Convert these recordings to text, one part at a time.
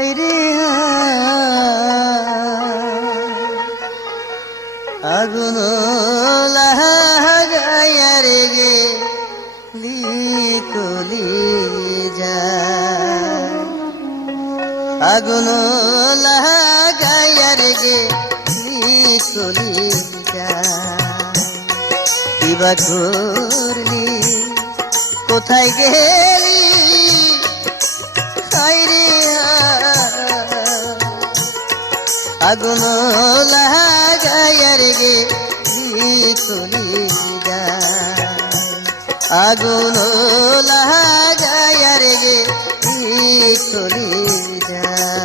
হায়রে আগুন লাগাইয়া রে গে লিকলি যায় আগুন লাগাইয়া রে গে লিকলি যায় কিবা করলি কোথায় গেলি হায়রে আগুন লাগাইয়া রে গে লিকলি যায় আগুন লাগাইয়া রে গে লিকলি যায়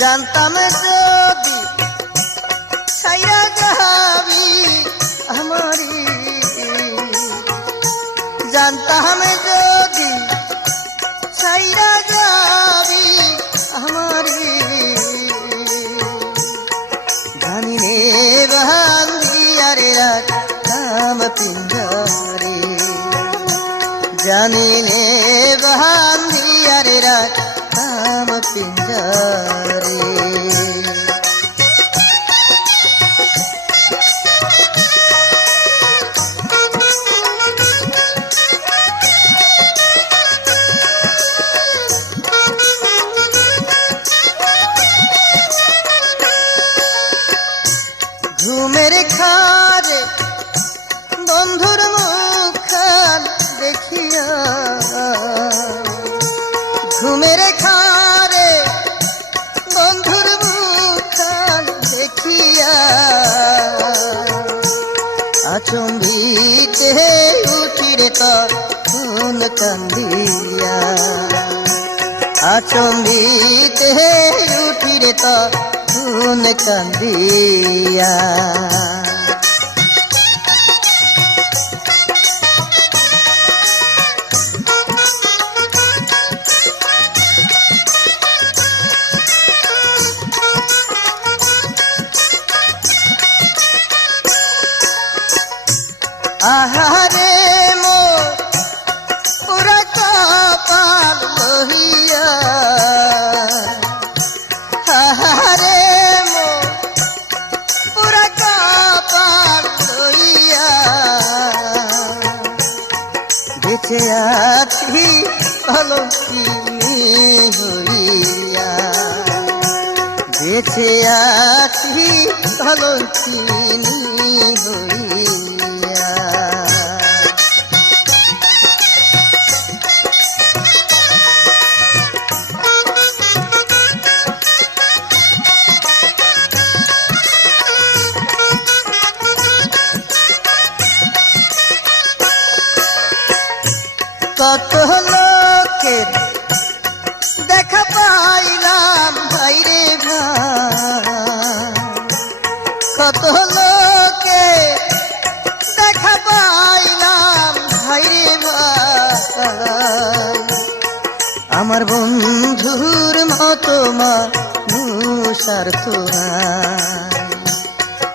জানতাম যদি ছাইয়া যাবি আমারি জানতাম যদি ছাইয়া যাবি আমারি জানি রে বান্ধিয়া রে রাখতাম পিঞ্জরে জানি রে বান্ধিয়া রে রাখতাম পিঞ্জরে ঘুমের খারে বন্ধুর মুখখান দেখিয়া ঘুমের খারে বন্ধুর মুখখান দেখিয়া আচম্বিতে উঠিরে তখন কান্দিয়া আচম্বিতে উঠিরে তখন কান্দিয়া আহারে মো পুরা কপাল লহিয়া আহারে মো পুরা কপাল লহিয়া বেঁচে আছি কলঙ্কিনী হইয়া বেঁচে আছি কলঙ্কিনী হইয়া কত লোকের দেখা পাইলাম ভাইরে ভাই কত লোকে দেখা পাইলাম ভাইরে ভাই আমার বন্ধুর মতো মানুষার তো নাই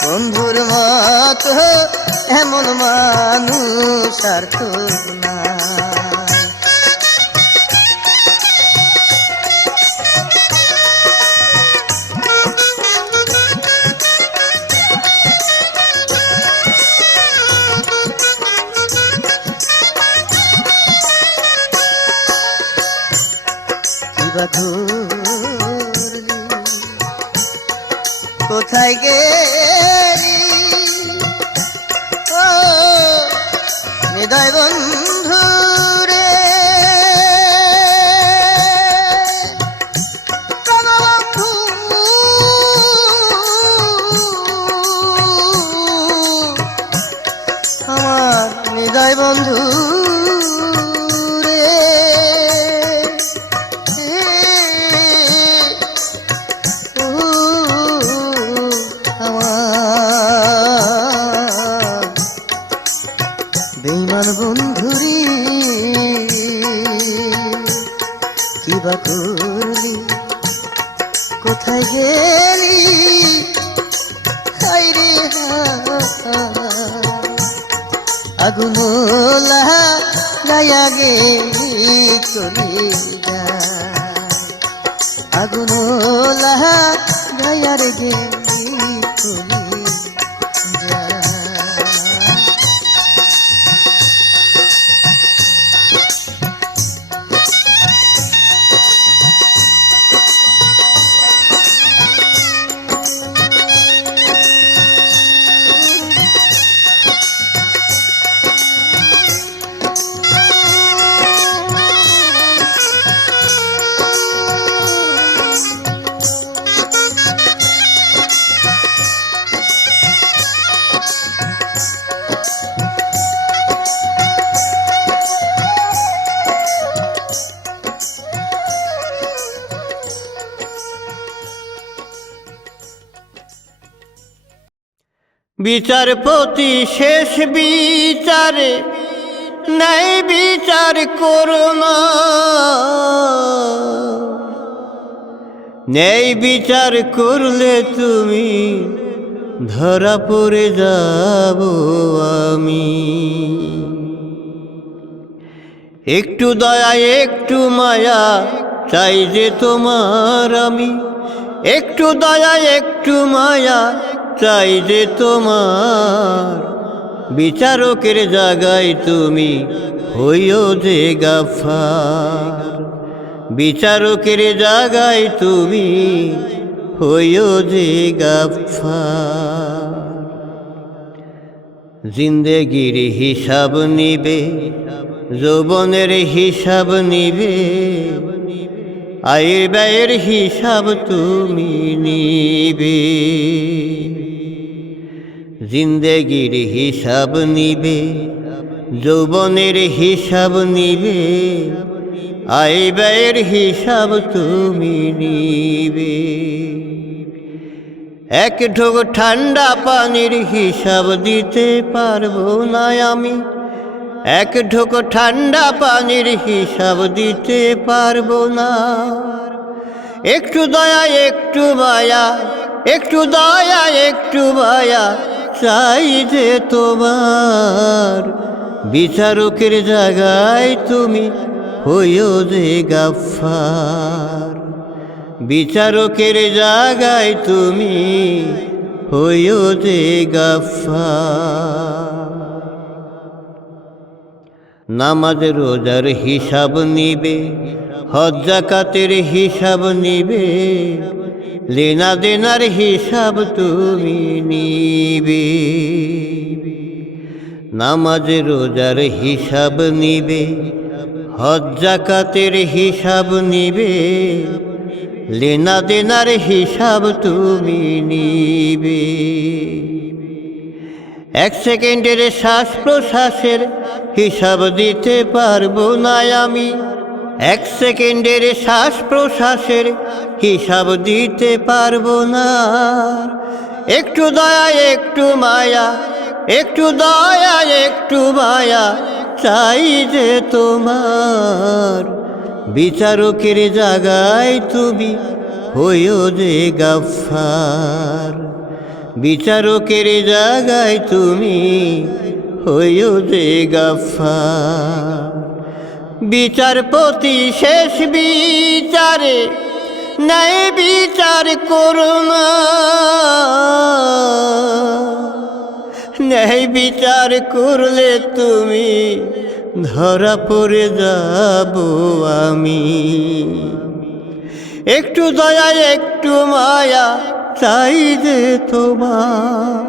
বন্ধুর মতো এমন মানুষার তো নাই কোথায় গেলি ও হৃদয় বন্ধু রে আমার হৃদয় বন্ধু বেঈমান বন্ধুরি কি বা করলি, কোথায় গেলি, হায় রে আগুন লাগাইয়া গেলি চলে যায়, আগুন লাগাইয়া রে গেলি চলে যায়। বিচারপতি শেষ বিচারে ন্যায় বিচার করো না, ন্যায় বিচার করলে তুমি ধরা পড়ে যাব আমি। একটু দয়া একটু মায়া চাই যে তোমার আমি, একটু দয়া একটু মায়া চাই যে তোমার। বিচারকের জায়গায় তুমি হইও যে গাফফার, বিচারকের জায়গায় তুমি হইও যে গাফফার। জিন্দেগির হিসাব নিবে, যৌবনের হিসাব নিবে, আয়ের ব্যয়ের হিসাব তুমি নিবে। জিন্দেগির হিসাব নিবে, যৌবনের হিসাব নিবে, আয় ব্যয়ের হিসাব তুমি নিবে। এক ঢোক ঠান্ডা পানির হিসাব দিতে পারবো না আমি, এক ঢোক ঠান্ডা পানির হিসাব দিতে পারবো না। একটু দয়া একটু মায়া, একটু দয়া একটু মায়া চাই যে তোমার। বিচারকের জায়গায় তুমি হইও যে গাফফার, বিচারকের জায়গায় তুমি হইও যে গাফফার। নামাজ রোজার হিসাব নিবে, হজ যাকাতের হিসাব নিবে, লেনা দেনার হিসাব তুমি নিবে। নামাজ রোজার হিসাব নিবে, হজ যাকাতের হিসাব নিবে, লেনা দেনার হিসাব তুমি নিবে। এক সেকেন্ডের শ্বাস প্রশ্বাসের হিসাব দিতে পারবো না আমি, এক সেকেন্ডের শ্বাস প্রশ্বাসের হিসাব দিতে পারবো না। একটু দয়া একটু মায়া, একটু দয়া একটু মায়া চাই যে তোমার। বিচারকের জায়গায় তুমি হইও যে গাফফার, বিচারকের জায়গায় তুমি হইও যে গাফফার। বিচারপতি শেষ বিচারে ন্যায় বিচার করো না, ন্যায় বিচার করলে তুমি ধরা পড়ে যাব আমি। একটু দয়া একটু মায়া চাই যে তোমার,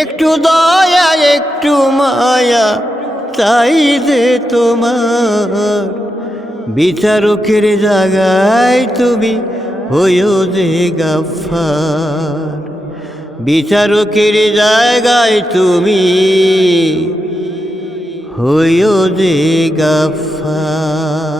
একটু দয়া একটু মায়া চাই যে তোমার। বিচারকের জায়গায় তুমি হইও যে গাফফার, বিচারকের জায়গায় তুমি হইও যে গাফফার।